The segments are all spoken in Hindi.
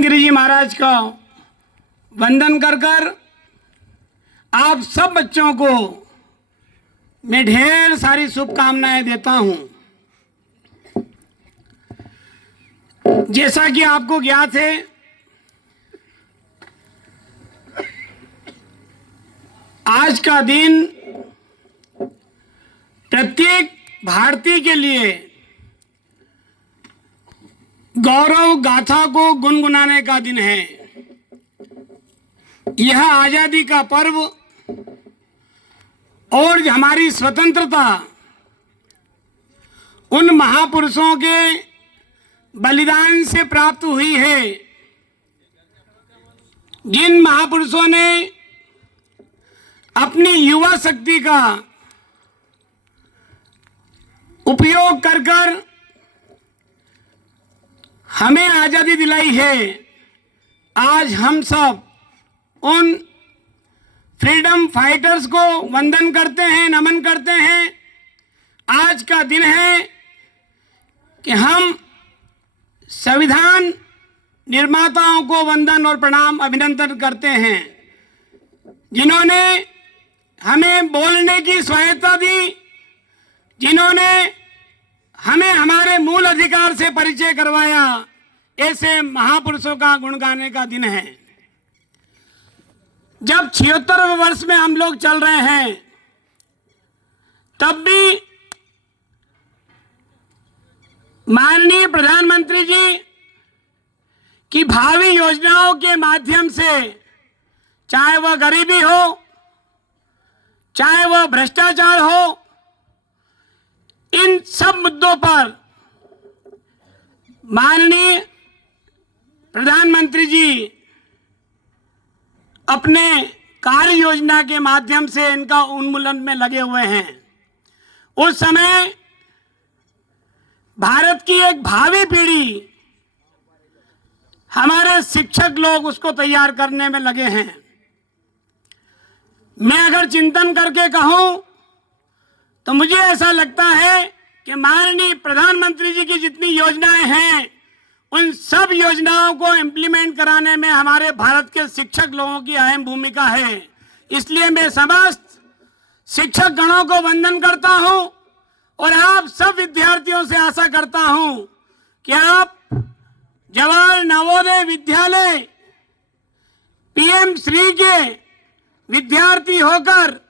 गिरी जी महाराज का वंदन कर कर आप सब बच्चों को मैं ढेर सारी शुभकामनाएं देता हूं। जैसा कि आपको ज्ञात है, आज का दिन प्रत्येक भारतीय के लिए गौरव गाथा को गुनगुनाने का दिन है। यह आजादी का पर्व और हमारी स्वतंत्रता उन महापुरुषों के बलिदान से प्राप्त हुई है, जिन महापुरुषों ने अपनी युवा शक्ति का उपयोग कर कर हमें आजादी दिलाई है। आज हम सब उन फ्रीडम फाइटर्स को वंदन करते हैं, नमन करते हैं। आज का दिन है कि हम संविधान निर्माताओं को वंदन और प्रणाम अभिनंदन करते हैं, जिन्होंने हमें बोलने की स्वायत्ता दी, जिन्होंने हमें हमारे मूल अधिकार से परिचय करवाया। ऐसे महापुरुषों का गुण गाने का दिन है। जब 76वें वर्ष में हम लोग चल रहे हैं, तब भी माननीय प्रधानमंत्री जी की भावी योजनाओं के माध्यम से, चाहे वह गरीबी हो, चाहे वह भ्रष्टाचार हो, इन सब मुद्दों पर माननीय प्रधानमंत्री जी अपने कार्य योजना के माध्यम से इनका उन्मूलन में लगे हुए हैं। उस समय भारत की एक भावी पीढ़ी, हमारे शिक्षक लोग उसको तैयार करने में लगे हैं। मैं अगर चिंतन करके कहूं तो मुझे ऐसा लगता है कि माननीय प्रधानमंत्री जी की जितनी योजनाएं हैं, उन सब योजनाओं को इम्प्लीमेंट कराने में हमारे भारत के शिक्षक लोगों की अहम भूमिका है। इसलिए मैं समस्त शिक्षक गणों को वंदन करता हूं और आप सब विद्यार्थियों से आशा करता हूं कि आप जवाहर नवोदय विद्यालय पीएम श्री के विद्यार्थी होकर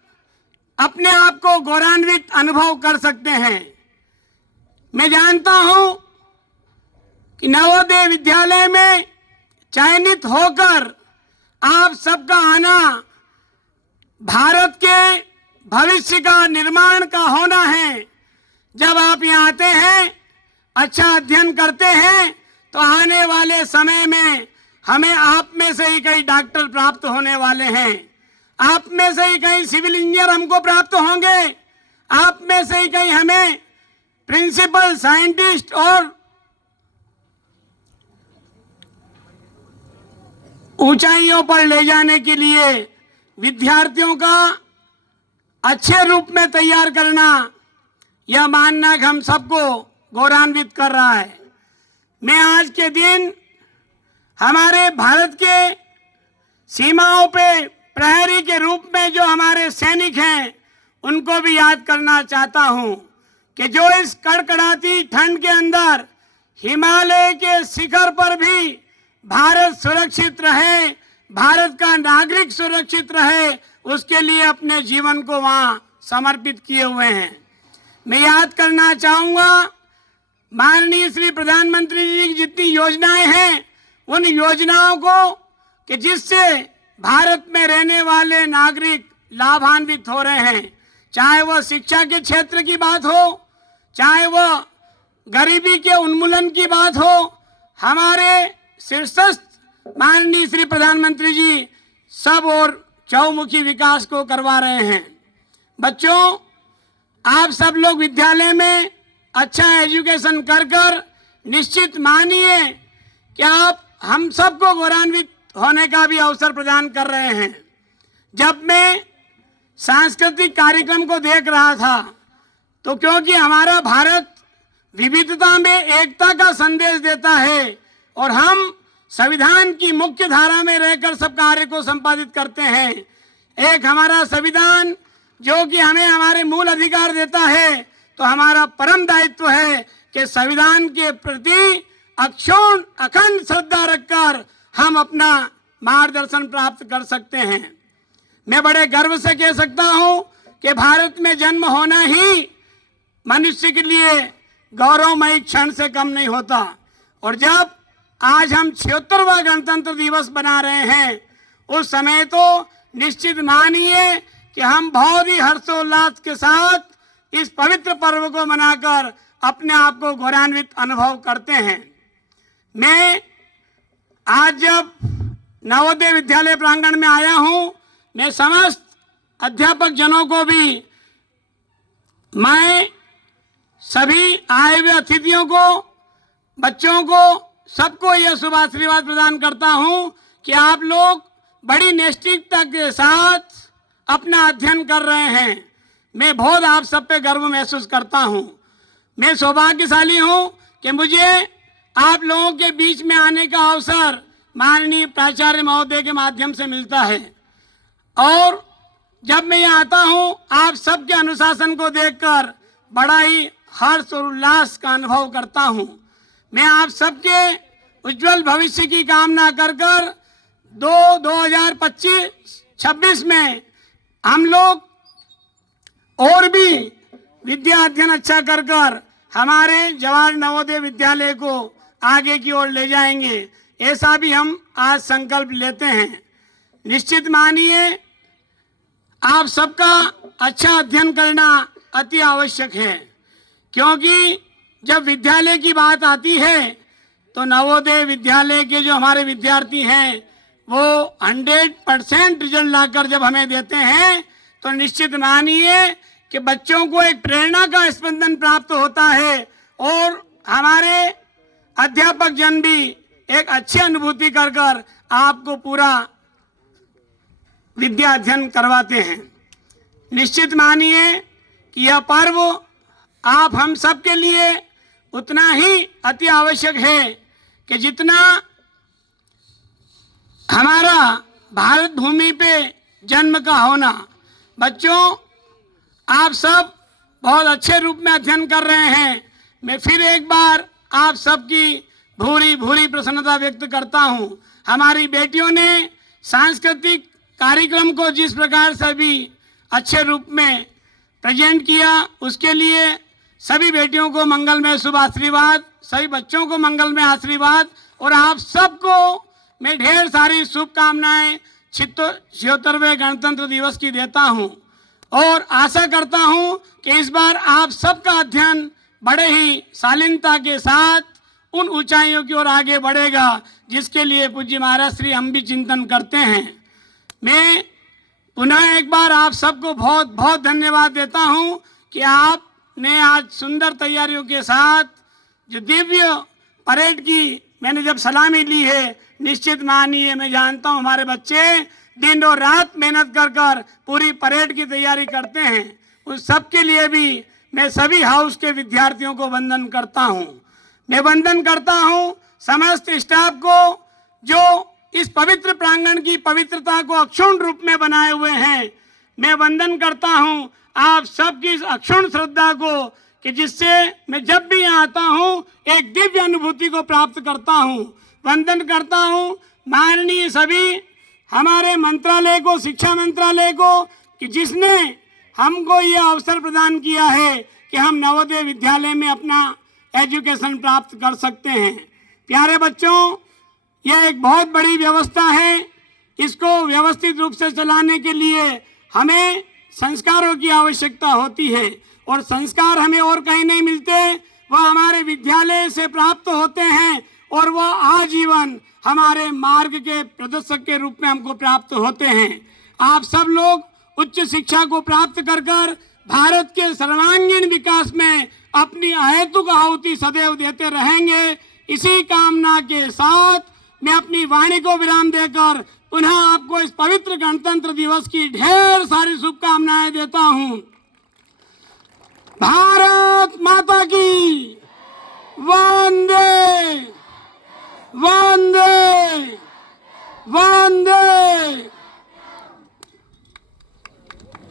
अपने आप को गौरवान्वित अनुभव कर सकते हैं। मैं जानता हूं कि नवोदय विद्यालय में चयनित होकर आप सबका आना भारत के भविष्य का निर्माण का होना है। जब आप यहाँ आते हैं, अच्छा अध्ययन करते हैं, तो आने वाले समय में हमें आप में से ही कई डॉक्टर प्राप्त होने वाले हैं, आप में से ही कई सिविल इंजीनियर हमको प्राप्त होंगे, आप में से ही कई हमें प्रिंसिपल साइंटिस्ट और ऊंचाइयों पर ले जाने के लिए विद्यार्थियों का अच्छे रूप में तैयार करना, यह मानना कि हम सबको गौरवान्वित कर रहा है। मैं आज के दिन हमारे भारत के सीमाओं पे प्रहरी के रूप में जो हमारे सैनिक हैं, उनको भी याद करना चाहता हूं कि जो इस कड़कड़ाती ठंड के अंदर हिमालय के शिखर पर भी भारत सुरक्षित रहे, भारत का नागरिक सुरक्षित रहे, उसके लिए अपने जीवन को वहां समर्पित किए हुए हैं। मैं याद करना चाहूंगा माननीय श्री प्रधानमंत्री जी की जितनी योजनाएं हैं, उन योजनाओं को कि जिससे भारत में रहने वाले नागरिक लाभान्वित हो रहे हैं, चाहे वह शिक्षा के क्षेत्र की बात हो, चाहे वह गरीबी के उन्मूलन की बात हो। हमारे शीर्षस्थ माननीय श्री प्रधानमंत्री जी सब और चौमुखी विकास को करवा रहे हैं। बच्चों, आप सब लोग विद्यालय में अच्छा एजुकेशन कर कर निश्चित मानिए कि आप हम सबको गौरवान्वित होने का भी अवसर प्रदान कर रहे हैं। जब मैं सांस्कृतिक कार्यक्रम को देख रहा था, तो क्योंकि हमारा भारत विविधता में एकता का संदेश देता है और हम संविधान की मुख्य धारा में रहकर सब कार्य को संपादित करते हैं। एक हमारा संविधान जो कि हमें हमारे मूल अधिकार देता है, तो हमारा परम दायित्व है कि संविधान के प्रति अखंड श्रद्धा रखकर हम अपना मार्गदर्शन प्राप्त कर सकते हैं। मैं बड़े गर्व से कह सकता हूं कि भारत में जन्म होना ही मनुष्य के लिए गौरवमयी क्षण से कम नहीं होता। और जब आज हम 76वां गणतंत्र दिवस बना रहे हैं, उस समय तो निश्चित मानिए कि हम बहुत ही हर्षोल्लास के साथ इस पवित्र पर्व को मनाकर अपने आप को गौरवान्वित अनुभव करते हैं। मैं आज जब नवोदय विद्यालय प्रांगण में आया हूं, मैं समस्त अध्यापक जनों को भी, मैं सभी आए हुए अतिथियों को, बच्चों को, सबको यह शुभ आशीर्वाद प्रदान करता हूं कि आप लोग बड़ी नैतिकता के साथ अपना अध्ययन कर रहे हैं। मैं बहुत आप सब पे गर्व महसूस करता हूं। मैं सौभाग्यशाली हूं कि मुझे आप लोगों के बीच में आने का अवसर माननीय प्राचार्य महोदय के माध्यम से मिलता है। और जब मैं यहाँ आता हूँ, आप सबके अनुशासन को देखकर बड़ा ही हर्ष और उल्लास का अनुभव करता हूँ। मैं आप सबके उज्जवल भविष्य की कामना कर 2025-26 में हम लोग और भी विद्या अध्ययन अच्छा कर हमारे जवाहर नवोदय विद्यालय को आगे की ओर ले जाएंगे, ऐसा भी हम आज संकल्प लेते हैं। निश्चित मानिए आप सबका अच्छा अध्ययन करना अति आवश्यक है, क्योंकि जब विद्यालय की बात आती है तो नवोदय विद्यालय के जो हमारे विद्यार्थी हैं वो 100% रिजल्ट लाकर जब हमें देते हैं, तो निश्चित मानिए कि बच्चों को एक प्रेरणा का स्पंदन प्राप्त होता है और हमारे अध्यापक जन भी एक अच्छी अनुभूति कर आपको पूरा विद्या अध्ययन करवाते हैं। निश्चित मानिए कि यह पर्व आप हम सब के लिए उतना ही अति आवश्यक है कि जितना हमारा भारत भूमि पे जन्म का होना। बच्चों, आप सब बहुत अच्छे रूप में अध्ययन कर रहे हैं। मैं फिर एक बार आप सबकी भूरी भूरी प्रसन्नता व्यक्त करता हूं। हमारी बेटियों ने सांस्कृतिक कार्यक्रम को जिस प्रकार से भी अच्छे रूप में प्रेजेंट किया, उसके लिए सभी बेटियों को मंगलमय शुभ आशीर्वाद, सभी बच्चों को मंगलमय आशीर्वाद और आप सबको मैं ढेर सारी शुभकामनाएं 76वें गणतंत्र दिवस की देता हूं और आशा करता हूं कि इस बार आप सबका अध्ययन बड़े ही शालीनता के साथ उन ऊंचाइयों की ओर आगे बढ़ेगा जिसके लिए पूज्य महाराज श्री हम भी चिंतन करते हैं। मैं पुनः एक बार आप सबको बहुत बहुत धन्यवाद देता हूं कि आपने आज सुंदर तैयारियों के साथ जो दिव्य परेड की मैंने जब सलामी ली है, निश्चित मानिए मैं जानता हूं हमारे बच्चे दिन और रात मेहनत कर पूरी परेड की तैयारी करते हैं। उस सब के लिए भी मैं सभी हाउस के विद्यार्थियों को वंदन करता हूं। मैं वंदन करता हूं समस्त स्टाफ को जो इस पवित्र प्रांगण की पवित्रता को अक्षुण्ण रूप में बनाए हुए हैं। मैं वंदन करता हूं आप सबकी इस अक्षुण्ण श्रद्धा को कि जिससे मैं जब भी यहाँ आता हूं एक दिव्य अनुभूति को प्राप्त करता हूं। वंदन करता हूं माननीय सभी हमारे मंत्रालय को, शिक्षा मंत्रालय को, कि जिसने हमको यह अवसर प्रदान किया है कि हम नवोदय विद्यालय में अपना एजुकेशन प्राप्त कर सकते हैं। प्यारे बच्चों, यह एक बहुत बड़ी व्यवस्था है। इसको व्यवस्थित रूप से चलाने के लिए हमें संस्कारों की आवश्यकता होती है और संस्कार हमें और कहीं नहीं मिलते, वह हमारे विद्यालय से प्राप्त होते हैं और वह आजीवन हमारे मार्ग के प्रदर्शक के रूप में हमको प्राप्त होते हैं। आप सब लोग उच्च शिक्षा को प्राप्त कर भारत के सर्वांगीण विकास में अपनी अहेतुक आहुति सदैव देते रहेंगे। इसी कामना के साथ मैं अपनी वाणी को विराम देकर पुनः आपको इस पवित्र गणतंत्र दिवस की ढेर सारी शुभकामनाएं देता हूं। भारत माता की वंदे वंदे वंदे